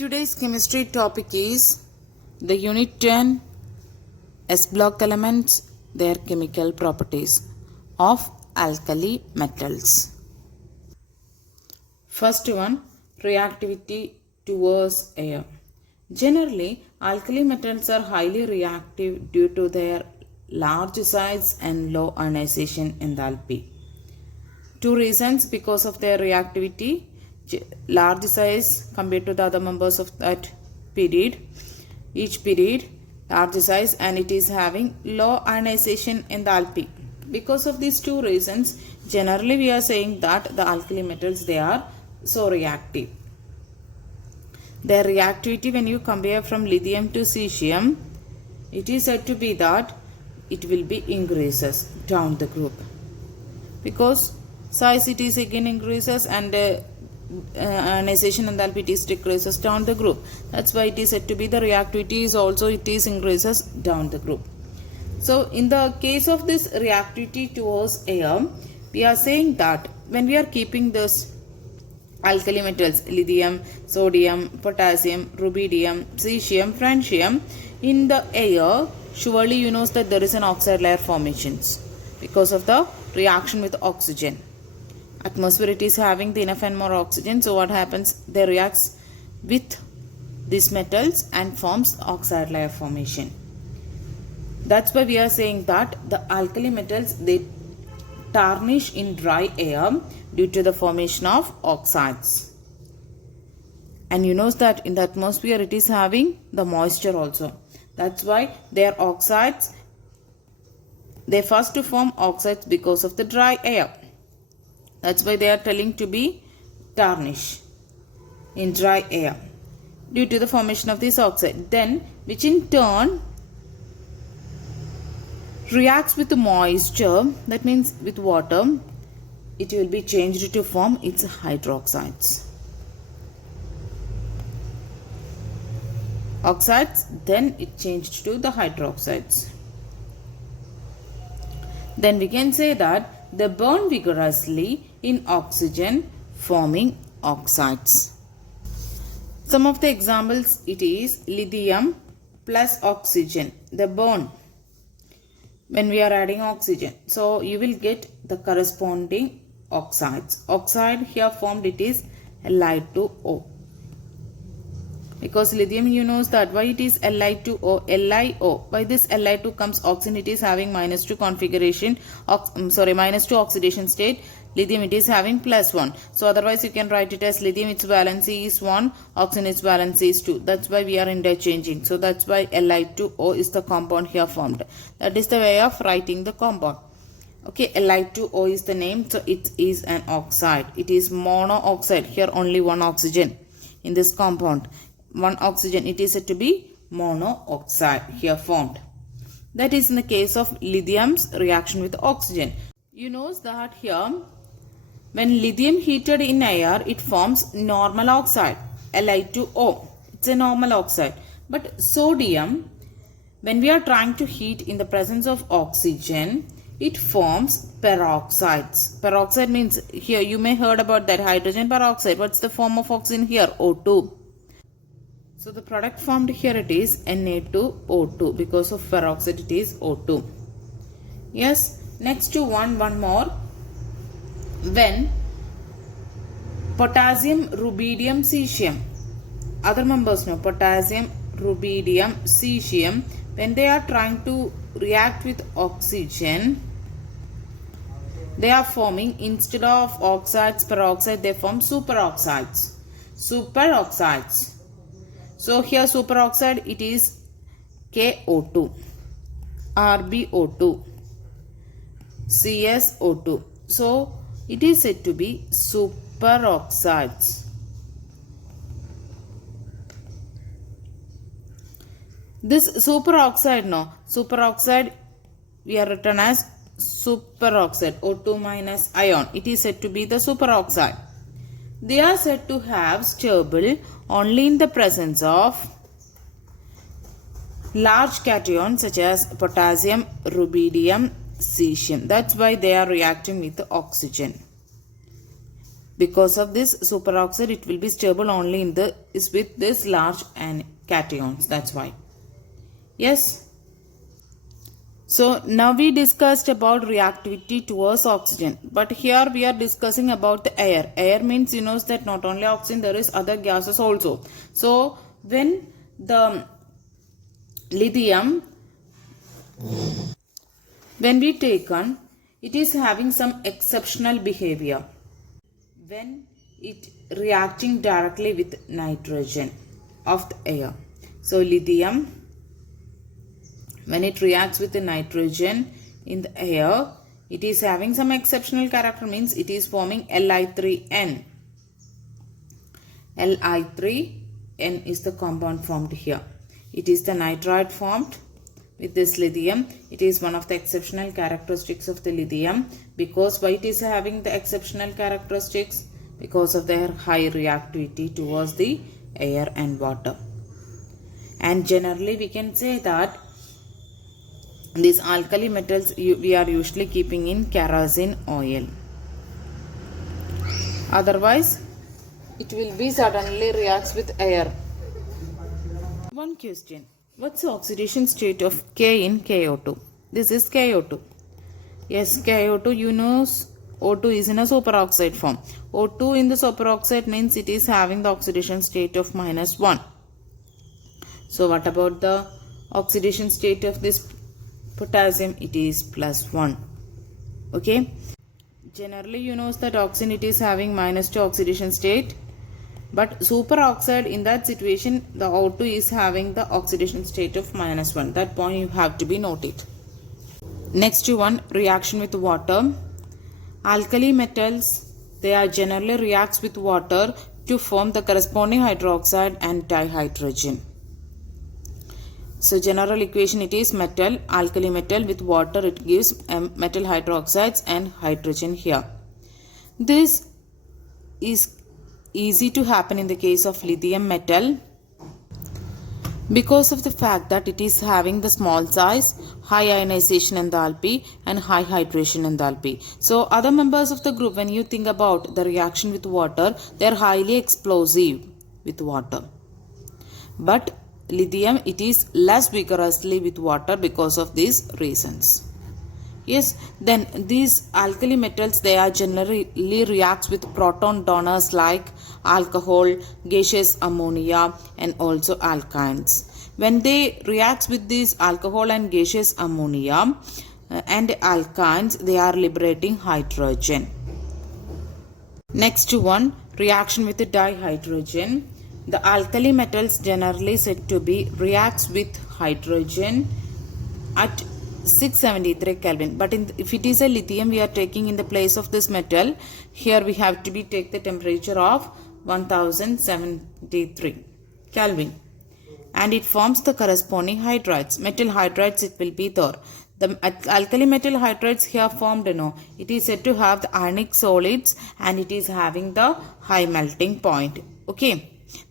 Today's chemistry topic is the unit 10 S block elements, their chemical properties of alkali metals. First one, reactivity towards air. Generally, alkali metals are highly reactive due to their large size and low ionization enthalpy. Two reasons: because of their reactivity, large size compared to the other members of that period, each period large size, and it is having low ionization enthalpy. Because of these two reasons, generally we are saying that the alkali metals, they are so reactive. Their reactivity, when you compare from lithium to cesium, it is said to be that it will be increases down the group, because size it is again increases and ionization enthalpy it is decreases down the group. That's why it is said to be the reactivity is also it is increases down the group. So in the case of this reactivity towards air, we are saying that when we are keeping this alkali metals, lithium, sodium, potassium, rubidium, cesium, francium in the air, surely you know that there is an oxide layer formations because of the reaction with oxygen. Atmosphere it is having the enough and more oxygen, so what happens, they reacts with these metals and forms oxide layer formation. That's why we are saying that the alkali metals, they tarnish in dry air due to the formation of oxides. And you know that in the atmosphere it is having the moisture also. That's why their oxides, they first to form oxides because of the dry air. That's why they are telling to be tarnish in dry air due to the formation of this oxide. Then which in turn reacts with the moisture, that means with water, it will be changed to form its hydroxides. Oxides, then it changed to the hydroxides. Then we can say that they burn vigorously in oxygen, forming oxides. Some of the examples, it is lithium plus oxygen. They burn when we are adding oxygen. So you will get the corresponding oxides. Oxide here formed, it is Li2O. Because lithium, you know that why it is Li2O, LiO. Why this Li2 comes oxygen, it is having -2 configuration, -2 oxidation state. Lithium it is having +1. So otherwise you can write it as lithium its valency is 1, oxygen its valency is 2. That's why we are interchanging. So that's why Li2O is the compound here formed. That is the way of writing the compound. Okay, Li2O is the name, so it is an oxide. It is monooxide. Here only one oxygen in this compound. One oxygen, it is said to be monooxide here formed. That is in the case of lithium's reaction with oxygen. You know that here when lithium heated in air, it forms normal oxide, Li2O. It's a normal oxide. But sodium, when we are trying to heat in the presence of oxygen, it forms peroxides. Peroxide means, here you may heard about that hydrogen peroxide. What's the form of oxygen here? O2. So the product formed here, it is Na2O2. Because of peroxide it is O2. Yes, next to one more. When potassium, rubidium, cesium, other members know potassium, rubidium, cesium, when they are trying to react with oxygen, they are forming, instead of oxides, peroxide, they form superoxides. Superoxides. So here superoxide, it is KO2, RbO2, CsO2. So it is said to be superoxides. This superoxide we are written as superoxide, O2 minus ion. It is said to be the superoxide. They are said to have stable only in the presence of large cations such as potassium, rubidium, cesium. That's why they are reacting with the oxygen. Because of this superoxide, it will be stable only in the is with this large and cations. That's why. Yes. So now we discussed about reactivity towards oxygen, but here we are discussing about the air. Air means you know that not only oxygen, there is other gases also. So when the lithium, when we take on, it is having some exceptional behavior when it reacting directly with nitrogen of the air. So lithium, when it reacts with the nitrogen in the air, it is having some exceptional character, means it is forming Li3N. Li3N is the compound formed here. It is the nitride formed with this lithium. It is one of the exceptional characteristics of the lithium. Because why it is having the exceptional characteristics? Because of their high reactivity towards the air and water. And generally we can say that these alkali metals we are usually keeping in kerosene oil. Otherwise, it will be suddenly reacts with air. One question. What's the oxidation state of K in KO2? This is KO2. Yes, KO2, you know O2 is in a superoxide form. O2 in the superoxide means it is having the oxidation state of -1. So what about the oxidation state of this potassium? It is +1. Okay. Generally you know that oxygen it is having -2 oxidation state. But superoxide, in that situation, the O2 is having the oxidation state of -1. That point you have to be noted. Next one, reaction with water. Alkali metals, they are generally reacts with water to form the corresponding hydroxide and dihydrogen. So general equation, it is metal, alkali metal with water, it gives metal hydroxides and hydrogen here. This is easy to happen in the case of lithium metal because of the fact that it is having the small size, high ionization enthalpy and high hydration enthalpy. So other members of the group, when you think about the reaction with water, they are highly explosive with water. But lithium, it is less vigorously with water because of these reasons. Yes, then these alkali metals, they are generally reacts with proton donors like alcohol, gaseous ammonia and also alkynes. When they react with these alcohol and gaseous ammonia and alkynes, they are liberating hydrogen. Next one, reaction with the dihydrogen. The alkali metals generally said to be reacts with hydrogen at 673 Kelvin. But if it is a lithium we are taking in the place of this metal, here we have to be take the temperature of 1073 Kelvin. And it forms the corresponding hydrides. Metal hydrides it will be there. The alkali metal hydrides here formed, it is said to have the ionic solids and it is having the high melting point. Okay.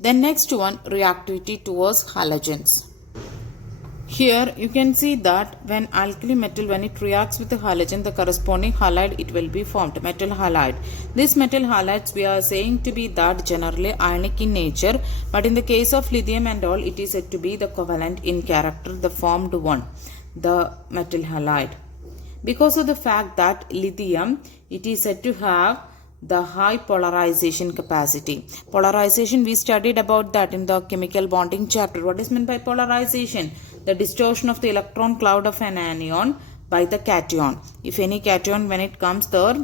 Then next one, reactivity towards halogens. Here you can see that when alkali metal, when it reacts with the halogen, the corresponding halide it will be formed, metal halide. This metal halides we are saying to be that generally ionic in nature, but in the case of lithium and all, it is said to be the covalent in character, the formed one, the metal halide. Because of the fact that lithium, it is said to have the high polarization capacity. Polarization, we studied about that in the chemical bonding chapter. What is meant by polarization? The distortion of the electron cloud of an anion by the cation. If any cation, when it comes there,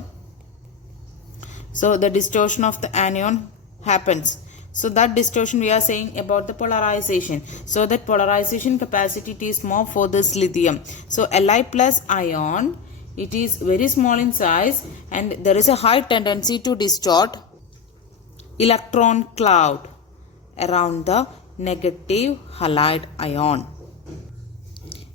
so the distortion of the anion happens. So that distortion we are saying about the polarization. So that polarization capacity is more for this lithium. So Li plus ion, it is very small in size and there is a high tendency to distort electron cloud around the negative halide ion.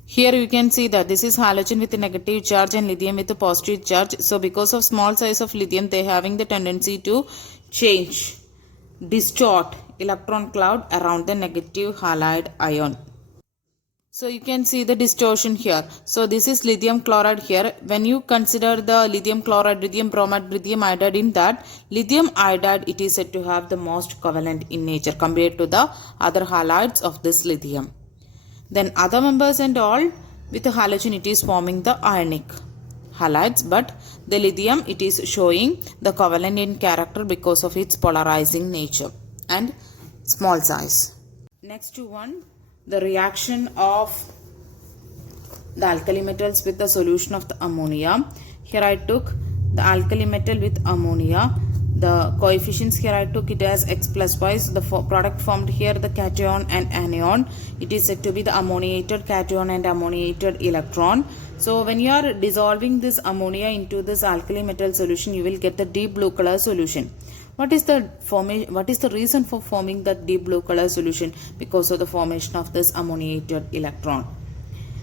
Here you can see that this is halogen with a negative charge and lithium with a positive charge. So because of small size of lithium, they having the tendency to distort electron cloud around the negative halide ion. So you can see the distortion here. So this is lithium chloride here. When you consider the lithium chloride, lithium bromide, lithium iodide, in that lithium iodide, it is said to have the most covalent in nature compared to the other halides of this lithium. Then other members and all with the halogen, it is forming the ionic halides, but the lithium, it is showing the covalent in character because of its polarizing nature and small size. Next one, the reaction of the alkali metals with the solution of the ammonia. Here I took the alkali metal with ammonia. The coefficients here I took it as X plus Y. So the product formed here, the cation and anion. It is said to be the ammoniated cation and ammoniated electron. So when you are dissolving this ammonia into this alkali metal solution, you will get the deep blue color solution. What is the reason for forming that deep blue color solution? Because of the formation of this ammoniated electron.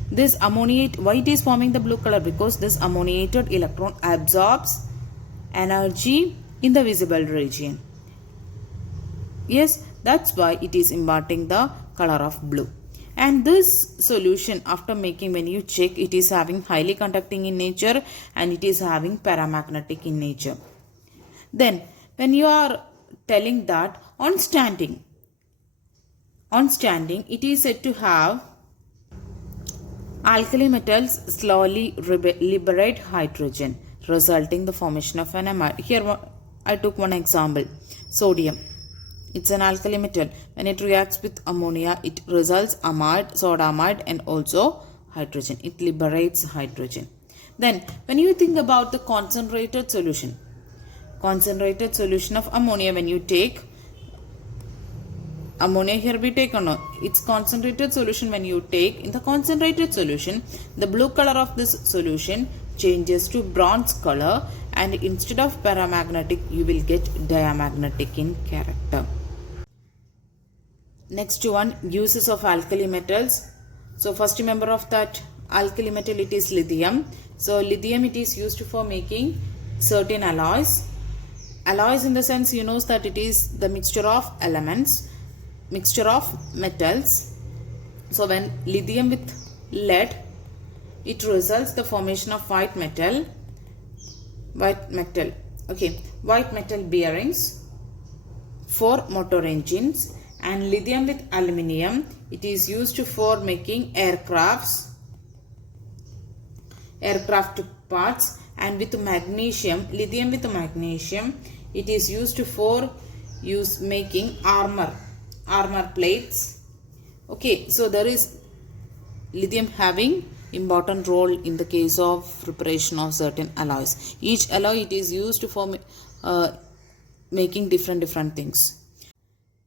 Why it is forming the blue color? Because this ammoniated electron absorbs energy in the visible region. Yes, that's why it is imparting the color of blue. And this solution, after making, when you check, it is having highly conducting in nature and it is having paramagnetic in nature. Then when you are telling that on standing, it is said to have alkali metals slowly liberate hydrogen, resulting the formation of an amide. Here I took one example, sodium. It's an alkali metal. When it reacts with ammonia, it results amide, soda amide, and also hydrogen. It liberates hydrogen. Then when you think about the concentrated solution of ammonia, when you take ammonia, here we take its concentrated solution. When you take in the concentrated solution, the blue color of this solution changes to bronze color, and instead of paramagnetic, you will get diamagnetic in character. Next one, uses of alkali metals. So first member of that alkali metal, it is lithium. So lithium, it is used for making certain alloys. Alloys in the sense, you know that it is the mixture of elements, mixture of metals. So when lithium with lead, it results the formation of white metal. White metal bearings for motor engines. And lithium with aluminium, it is used for making aircraft parts. And with magnesium, lithium with magnesium, it is used for making armor plates. Okay, so there is lithium having important role in the case of preparation of certain alloys. Each alloy, it is used for making different things.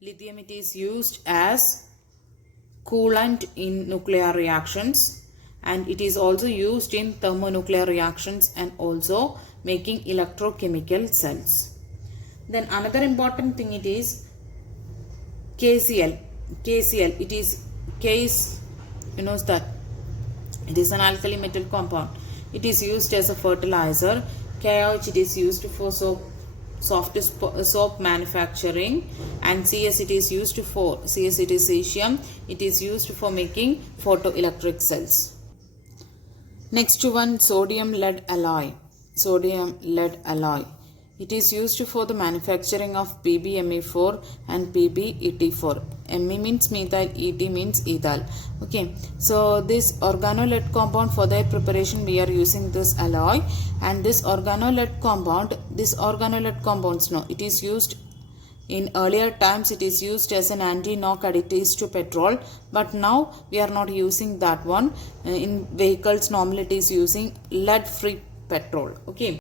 Lithium, it is used as coolant in nuclear reactions, and it is also used in thermonuclear reactions and also making electrochemical cells. Then another important thing, it is KCl. It is case, you know that it is an alkali metal compound. It is used as a fertilizer. KOH, it is used for soap manufacturing, and CS, it is used for cesium. It is used for making photoelectric cells. Next one, sodium lead alloy. It is used for the manufacturing of PbMe4 and PbEt4. Me means methyl, Et means ethyl. Okay, so this organolead compound, for their preparation we are using this alloy. And this organolead compounds, it is used in earlier times, it is used as an anti-knock additives to petrol, but now we are not using that one. In vehicles, normally it is using lead free petrol. Okay.